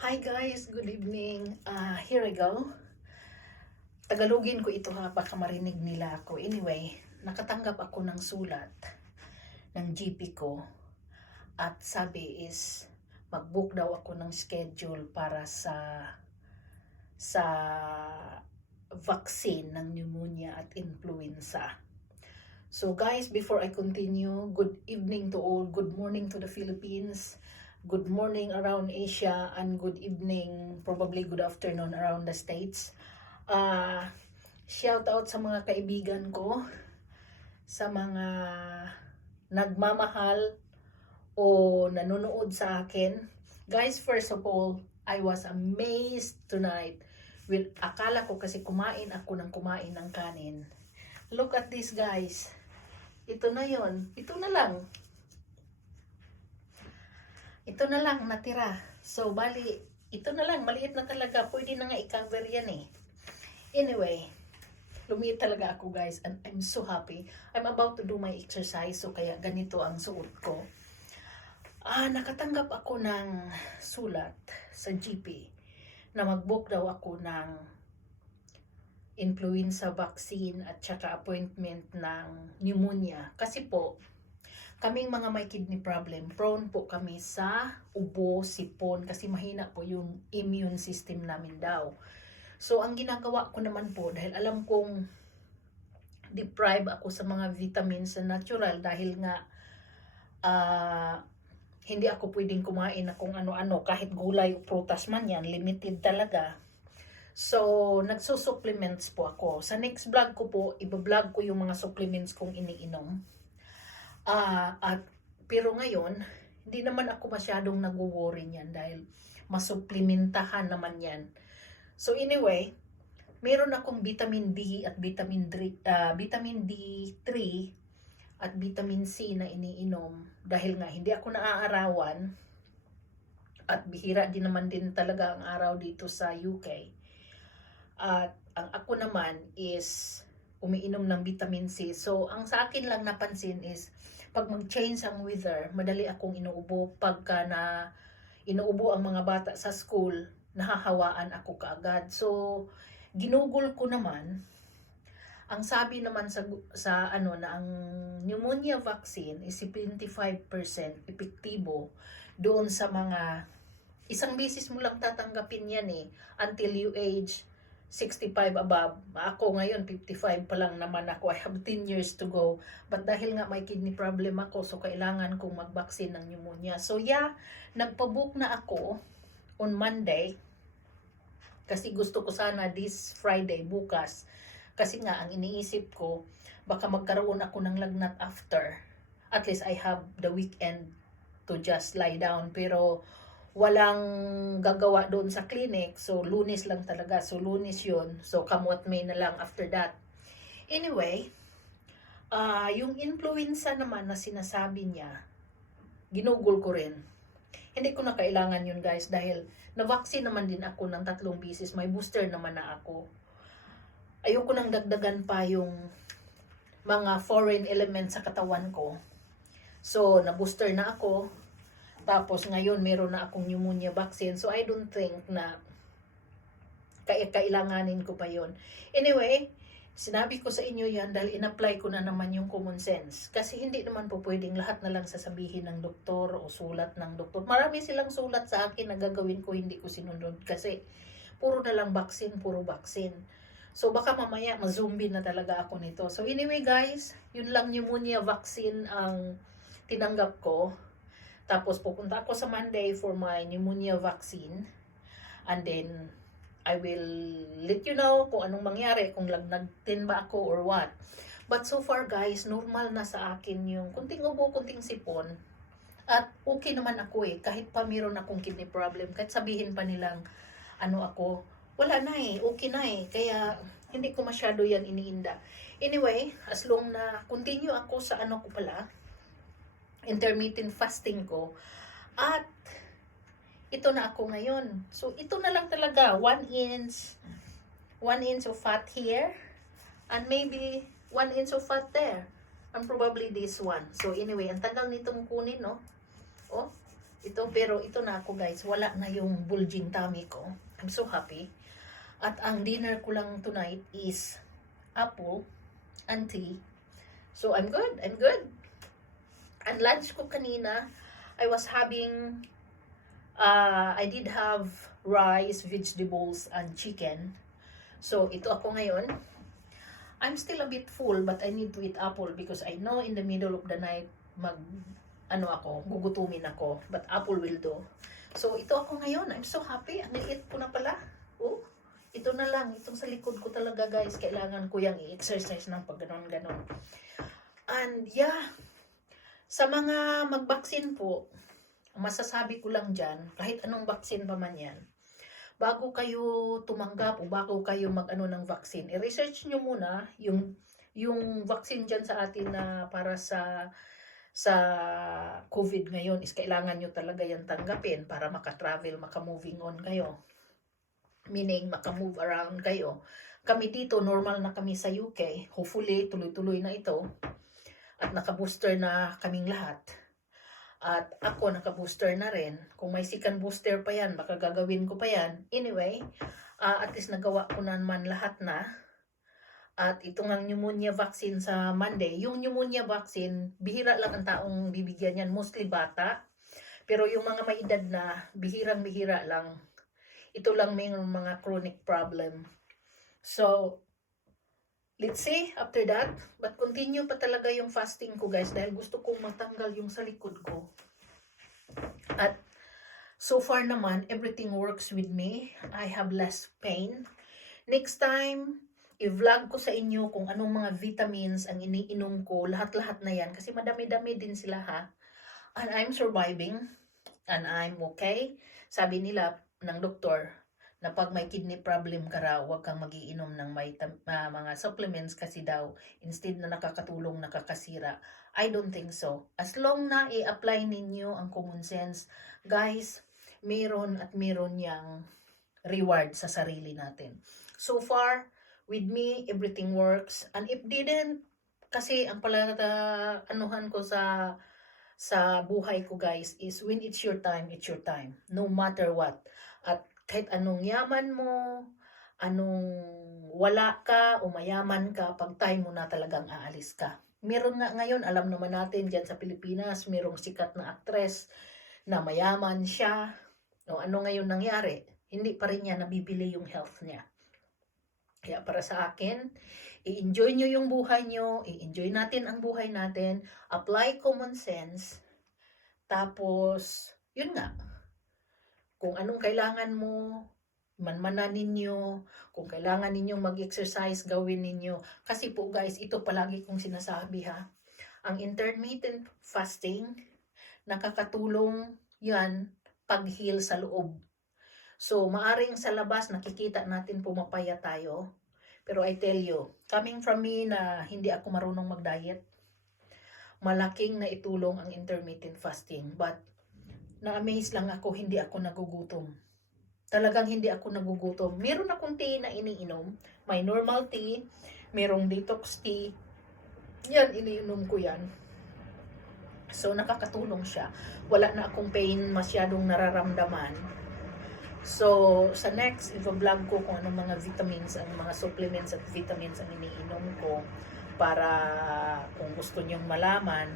Hi guys, good evening. Here I go. Tagalogin ko ito ha, baka marinig nila ako. Anyway, nakatanggap ako ng sulat ng GP ko at sabi is mag-book daw ako ng schedule para sa vaccine ng pneumonia at influenza. So guys, before I continue, good evening to all, good morning to the Philippines, good morning around Asia, and good evening, probably good afternoon around the States. Shout out sa mga kaibigan ko, sa mga nagmamahal o nanonood sa akin. Guys, first of all, I was amazed tonight. Akala ko kasi kumain ako ng kanin. Look at this guys. Ito na yon. Ito na lang. Ito na lang natira. So, bali, ito na lang. Maliit na talaga. Pwede na nga i-cover yan eh. Anyway, lumiit talaga ako guys. And I'm so happy. I'm about to do my exercise. So, kaya ganito ang suot ko. Nakatanggap ako ng sulat sa GP na mag-book daw ako ng influenza vaccine at saka appointment ng pneumonia. Kasi po, kaming mga may kidney problem, prone po kami sa ubo, sipon, kasi mahina po yung immune system namin daw. So, ang ginagawa ko naman po, dahil alam kong deprive ako sa mga vitamins na natural, dahil nga hindi ako pwedeng kumain na kung ano-ano, kahit gulay o prutas man yan, limited talaga. So, nagsusupplements po ako. Sa next vlog ko po, iba-vlog ko yung mga supplements kong iniinom. Pero ngayon, hindi naman ako masyadong nag-worry niyan dahil masupplementahan naman yan. So anyway, meron akong vitamin D at vitamin D3 at vitamin C na iniinom dahil nga hindi ako naaarawan at bihira din naman din talaga ang araw dito sa UK. At ang ako naman is umiinom ng vitamin C. So, ang sa akin lang napansin is, pag mag-change ang weather, madali akong inuubo. Pagka na inuubo ang mga bata sa school, nahahawaan ako kaagad. So, ginugol ko naman, ang sabi naman sa na ang pneumonia vaccine is 75% epektibo doon sa mga isang beses mo lang tatanggapin yan until you age 65 above. Ako ngayon 55 pa lang naman ako. I have 10 years to go. But dahil nga may kidney problem ako, so kailangan kong mag-vaccine ng pneumonia. So yeah, nagpa-book na ako on Monday. Kasi gusto ko sana this Friday, bukas. Kasi nga ang iniisip ko, baka magkaroon ako ng lagnat after. At least I have the weekend to just lie down. Pero walang gagawa doon sa clinic, so Lunes lang talaga, so Lunes yun, so come what may na lang after that. Anyway, yung influenza naman na sinasabi niya, ginugol ko rin. Hindi ko na kailangan yun guys, dahil na-vaccine naman din ako ng 3 beses, may booster naman na ako. Ayoko nang dagdagan pa yung mga foreign elements sa katawan ko. So, na-booster na ako. Tapos ngayon meron na akong pneumonia vaccine. So I don't think na kailanganin ko pa yon. Anyway, sinabi ko sa inyo yan dahil in-apply ko na naman yung common sense. Kasi hindi naman po pwedeng lahat na lang sasabihin ng doktor o sulat ng doktor. Marami silang sulat sa akin na gagawin ko, hindi ko sinunod. Kasi puro na lang vaccine, puro vaccine. So baka mamaya ma-zombie na talaga ako nito. So anyway guys, yun lang pneumonia vaccine ang tinanggap ko. Tapos pupunta ako sa Monday for my pneumonia vaccine. And then, I will let you know kung anong mangyari, kung lagnagtin ba ako or what. But so far guys, normal na sa akin yung kunting ubo, kunting sipon. At okay naman ako kahit pa meron akong kidney problem. Kahit sabihin pa nilang ako, wala na okay na Kaya hindi ko masyado yan iniinda. Anyway, as long na continue ako sa ko pala, intermittent fasting ko, at ito na ako ngayon. So ito na lang talaga, 1 inch of fat here and maybe 1 inch of fat there, and probably this one. So anyway, ang tagal nitong kunin, no? Oh, Ito, pero ito na ako guys, wala na yung bulging tummy ko. I'm so happy. At ang dinner ko lang tonight is apple and tea. So I'm good, I'm good. And lunch ko kanina, I was having, I did have rice, vegetables, and chicken. So ito ako ngayon. I'm still a bit full, but I need to eat apple because I know in the middle of the night, gugutumin ako. But apple will do. So ito ako ngayon, I'm so happy. Ang liit ko na pala. Oh, ito na lang, itong sa likod ko talaga guys, kailangan ko yung i-exercise ng pag ganon-ganon. And yeah, sa mga mag-vaccine po, masasabi ko lang dyan, kahit anong vaccine pa man yan, bago kayo tumanggap o bago kayo mag-ano ng vaccine, i-research nyo muna yung vaccine dyan sa atin na para sa COVID ngayon is kailangan nyo talaga yan tanggapin para maka-travel, maka-moving on kayo. Meaning, maka-move around kayo. Kami dito, normal na kami sa UK. Hopefully, tuloy-tuloy na ito. At naka-booster na kaming lahat. At ako naka-booster na rin. Kung may second booster pa yan, baka gagawin ko pa yan. Anyway, at least nagawa ko naman lahat na. At ito nga pneumonia vaccine sa Monday. Yung pneumonia vaccine, bihira lang ang taong bibigyan yan. Mostly bata. Pero yung mga may edad na, bihirang-bihira lang. Ito lang may mga chronic problem. So, let's see after that. But continue pa talaga yung fasting ko guys dahil gusto kong matanggal yung sa likod ko. At so far naman, everything works with me. I have less pain. Next time, i-vlog ko sa inyo kung anong mga vitamins ang iniinom ko. Lahat-lahat na yan. Kasi madami-dami din sila ha. And I'm surviving. And I'm okay. Sabi nila ng doktor, na pag may kidney problem ka raw, huwag kang magiinom ng mga supplements kasi daw, instead na nakakatulong, nakakasira. I don't think so. As long na i-apply ninyo ang common sense, guys, meron at meron yang reward sa sarili natin. So far, with me, everything works. And if didn't, kasi ang anuhan ko sa buhay ko guys is when it's your time, it's your time. No matter what. At kahit anong yaman mo, anong wala ka o mayaman ka, pag time mo na talagang aalis ka. Meron nga ngayon, alam naman natin dyan sa Pilipinas, merong sikat na actress na mayaman siya. O ano ngayon nangyari? Hindi pa rin niya nabibili yung health niya. Kaya para sa akin, i-enjoy nyo yung buhay nyo, i-enjoy natin ang buhay natin, apply common sense, tapos, yun nga, kung anong kailangan mo, manmanan ninyo, kung kailangan ninyong mag-exercise, gawin ninyo. Kasi po guys, ito palagi kong sinasabi ha, ang intermittent fasting, nakakatulong yan pag-heal sa loob. So, maaring sa labas, nakikita natin pumapaya tayo. Pero I tell you, coming from me na hindi ako marunong mag-diet, malaking naitulong ang intermittent fasting. But, na-amaze lang ako, hindi ako nagugutom. Talagang hindi ako nagugutom. Meron akong tea na iniinom. May normal tea, merong detox tea. Yan, iniinom ko yan. So, nakakatulong siya. Wala na akong pain masyadong nararamdaman. So, sa next, i-vlog ko kung anong mga vitamins, ang mga supplements at vitamins ang iniinom ko para kung gusto nyong malaman.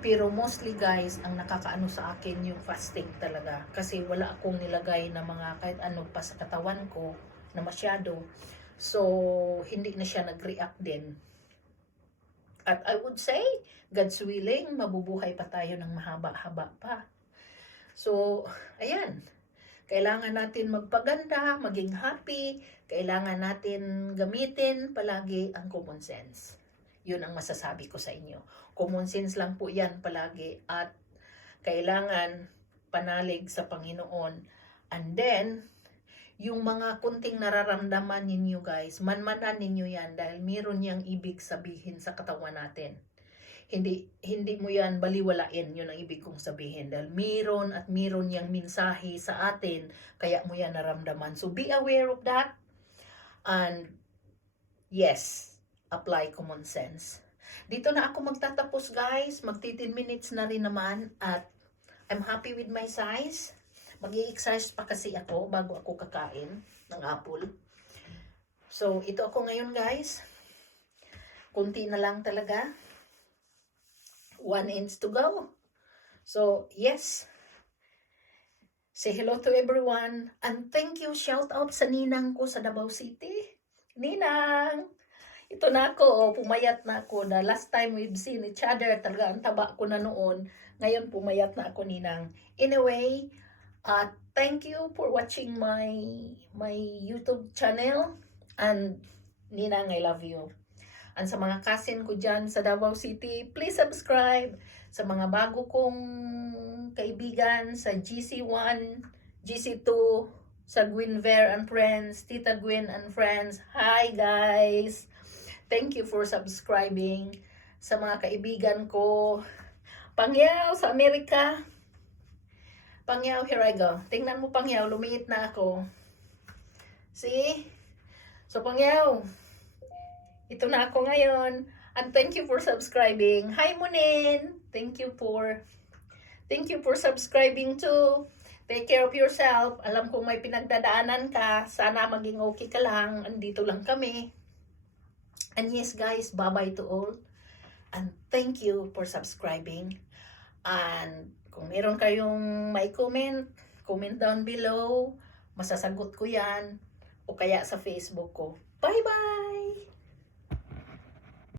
Pero mostly guys, ang nakakaano sa akin yung fasting talaga. Kasi wala akong nilagay na mga kahit ano pa sa katawan ko na masyado. So, hindi na siya nag-react din. At I would say, God's willing, mabubuhay pa tayo ng mahaba-haba pa. So, ayan. Kailangan natin magpaganda, maging happy. Kailangan natin gamitin palagi ang common sense. Yun ang masasabi ko sa inyo. Common sense lang po yan palagi. At kailangan panalig sa Panginoon. And then, yung mga kunting nararamdaman ninyo guys, manmanan ninyo yan dahil meron niyang ibig sabihin sa katawan natin. Hindi mo yan baliwalain, yun ang ibig kong sabihin. Dahil meron at meron niyang mensahe sa atin, kaya mo yan naramdaman. So be aware of that. And yes, apply common sense. Dito na ako magtatapos guys. Magti 10 minutes na rin naman. At I'm happy with my size. Mag-i-exercise pa kasi ako bago ako kakain ng apple. So, ito ako ngayon guys. Kunti na lang talaga. 1 inch to go. So, yes. Say hello to everyone. And thank you. Shout out sa ninang ko sa Davao City. Ninang! Ito na ako. Oh, pumayat na ako. The last time we've seen each other, talaga ang taba ko na noon. Ngayon, pumayat na ako, ninang. Anyway, thank you for watching my YouTube channel. And ninang, I love you. And sa mga cousin ko dyan sa Davao City, please subscribe. Sa mga bago kong kaibigan sa GC1, GC2, sa Gwynver and Friends, Tita Gwen and Friends. Hi guys! Thank you for subscribing. Sa mga kaibigan ko, Pangyaw sa Amerika. Pangyaw, here I go. Tingnan mo Pangyaw, lumiit na ako. See? So Pangyaw, ito na ako ngayon. And thank you for subscribing. Hi Munin! Thank you for subscribing too. Take care of yourself. Alam kong may pinagdadaanan ka. Sana maging okay ka lang. Andito lang kami. And yes guys, bye-bye to all. And thank you for subscribing. And kung meron kayong may comment down below. Masasagot ko yan. O kaya sa Facebook ko. Bye-bye!